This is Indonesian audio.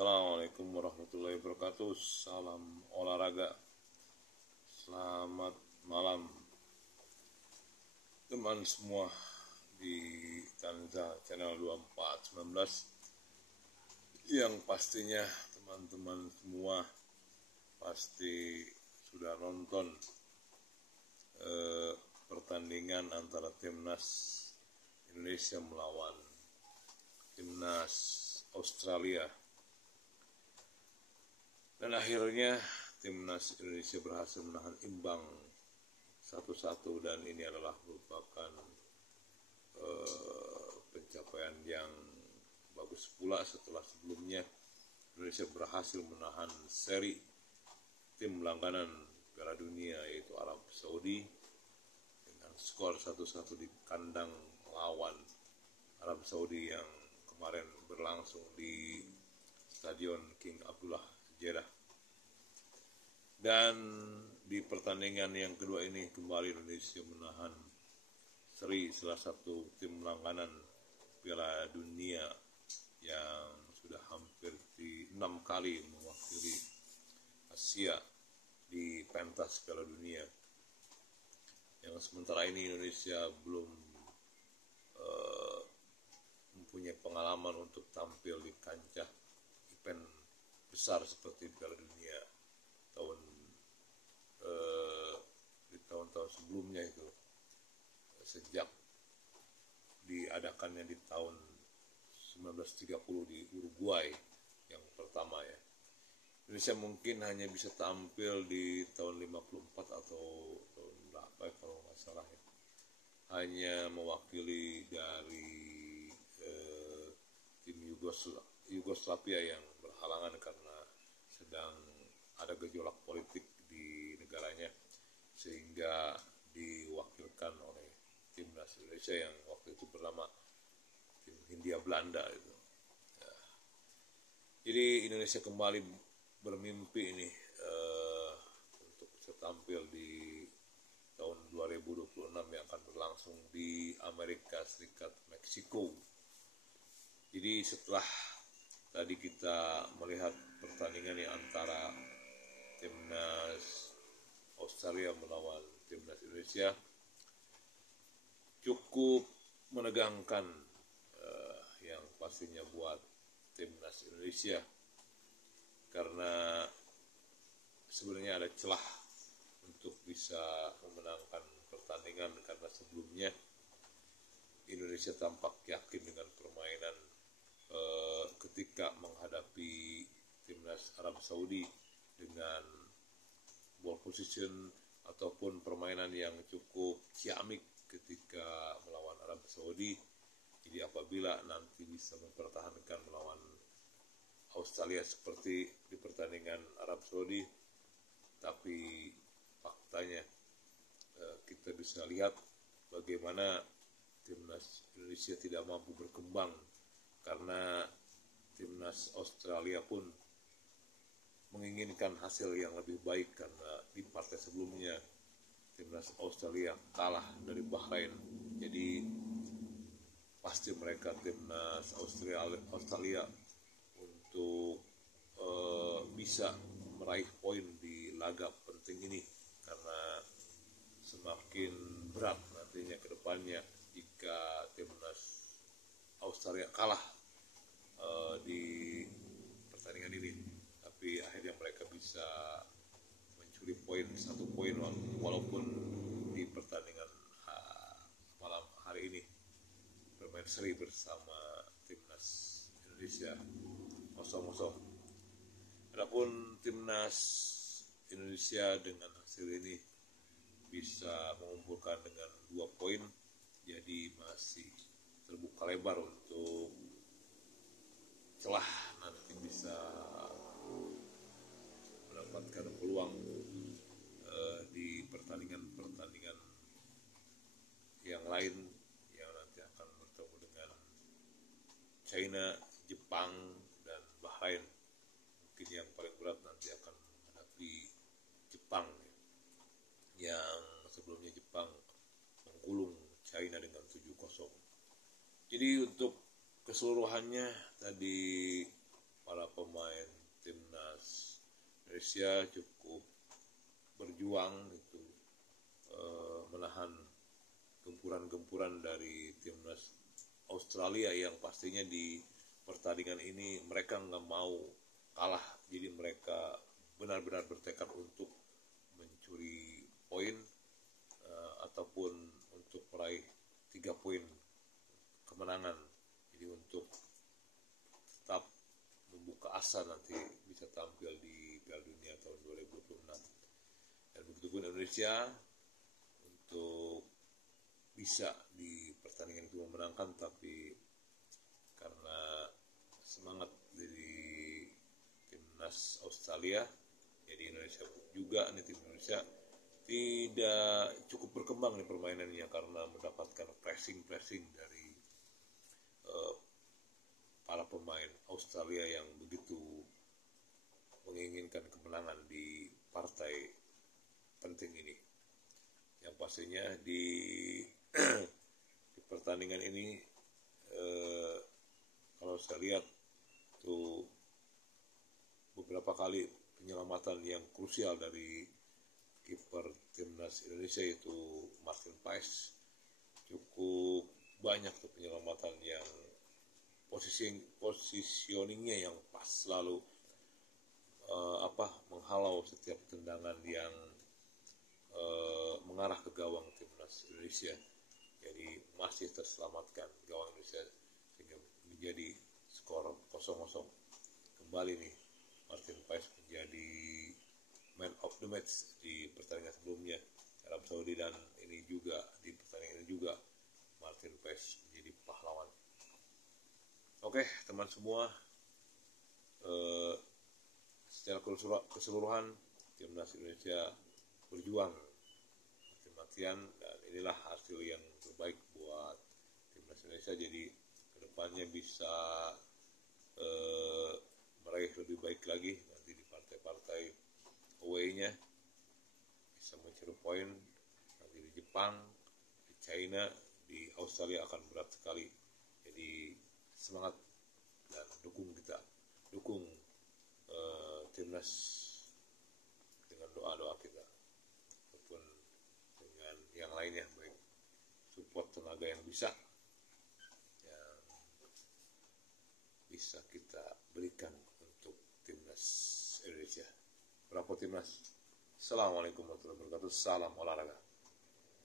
Assalamualaikum warahmatullahi wabarakatuh. Salam olahraga. Selamat malam teman semua di Tanza Channel 2419, yang pastinya teman-teman semua pasti sudah nonton pertandingan antara timnas Indonesia melawan timnas Australia. Dan akhirnya timnas Indonesia berhasil menahan imbang 1-1, dan ini adalah merupakan pencapaian yang bagus pula setelah sebelumnya Indonesia berhasil menahan seri tim langganan Piala Dunia yaitu Arab Saudi dengan skor 1-1 di kandang melawan Arab Saudi yang kemarin berlangsung di Stadion King Abdullah Jeddah. Dan di pertandingan yang kedua ini kembali Indonesia menahan seri salah satu tim langganan Piala Dunia yang sudah hampir 6 kali mewakili Asia di pentas Piala Dunia, yang sementara ini Indonesia belum mempunyai pengalaman untuk tampil di kancah event besar seperti Piala Dunia di tahun-tahun sebelumnya itu, sejak diadakannya di tahun 1930 di Uruguay yang pertama ya. Indonesia mungkin hanya bisa tampil di tahun 54 atau tahun berapa ya, kalau nggak salah ya, hanya mewakili dari tim Yugoslavia yang berhalangan karena sedang ada gejolak politik di negaranya, sehingga diwakilkan oleh timnas Indonesia yang waktu itu bernama tim Hindia Belanda itu. Ya. Jadi Indonesia kembali bermimpi ini untuk bisa tampil di tahun 2026 yang akan berlangsung di Amerika Serikat, Meksiko. Jadi setelah tadi kita melihat pertandingan yang antara timnas Australia melawan timnas Indonesia, cukup menegangkan yang pastinya buat timnas Indonesia, karena sebenarnya ada celah untuk bisa memenangkan pertandingan, karena sebelumnya Indonesia tampak yakin dengan permainan ketika menghadapi timnas Arab Saudi dengan ball position ataupun permainan yang cukup ciamik ketika melawan Arab Saudi. Jadi apabila nanti bisa mempertahankan melawan Australia seperti di pertandingan Arab Saudi, tapi faktanya kita bisa lihat bagaimana timnas Indonesia tidak mampu berkembang, karena timnas Australia pun menginginkan hasil yang lebih baik, karena di partai sebelumnya timnas Australia kalah dari Bahrain. Jadi pasti mereka timnas Australia untuk bisa meraih poin di laga penting ini, karena semakin berat nantinya ke depannya jika timnas Australia kalah di pertandingan ini. Tapi akhirnya mereka bisa mencuri poin, 1 poin, walaupun di pertandingan malam hari ini bermain seri bersama timnas Indonesia 0-0. Adapun timnas Indonesia dengan hasil ini bisa mengumpulkan dengan 2 poin, jadi masih terbuka lebar untuk celah nanti bisa mendapatkan peluang di pertandingan-pertandingan yang lain yang nanti akan bertemu dengan China, Jepang, dan Bahrain. Mungkin yang paling berat nanti akan menghadapi Jepang, yang sebelumnya Jepang menggulung China dengan 7-0. Jadi untuk keseluruhannya tadi para pemain timnas Indonesia cukup berjuang itu menahan gempuran-gempuran dari timnas Australia yang pastinya di pertandingan ini mereka nggak mau kalah, jadi mereka benar-benar bertekad untuk mencuri poin ataupun untuk meraih 3 poin kemenangan, jadi untuk tetap membuka asa nanti bisa tampil di Piala Dunia tahun 2026. Dan begitu pun Indonesia untuk bisa di pertandingan itu memenangkan, tapi karena semangat dari timnas Australia, jadi Indonesia juga tim Indonesia tidak cukup berkembang nih permainannya karena mendapatkan pressing dari para pemain Australia yang begitu menginginkan kemenangan di partai penting ini. Yang pastinya di pertandingan ini kalau saya lihat tuh beberapa kali penyelamatan yang krusial dari kiper timnas Indonesia itu Martin Paes, cukup banyak tuh penyelamatan yang positioningnya yang pas, selalu menghalau setiap tendangan yang mengarah ke gawang timnas Indonesia. Jadi masih terselamatkan gawang Indonesia sehingga menjadi skor 0-0. Kembali nih Martin Paes menjadi man of the match di pertandingan sebelumnya Arab Saudi, dan ini juga di pertandingan ini juga Martin Paes menjadi pahlawan. Oke teman semua, secara keseluruhan timnas Indonesia berjuang mati-matian, dan inilah hasil yang terbaik buat timnas Indonesia. Jadi kedepannya bisa meraih lebih baik lagi nanti di partai-partai away-nya, bisa mencuri poin nanti di Jepang, di China, di Australia akan berat sekali. Jadi semangat dan dukung timnas dengan doa-doa kita ataupun dengan yang lainnya, baik support tenaga yang bisa kita berikan untuk timnas Indonesia. Berapa timnas? Assalamualaikum warahmatullahi wabarakatuh. Salam olahraga.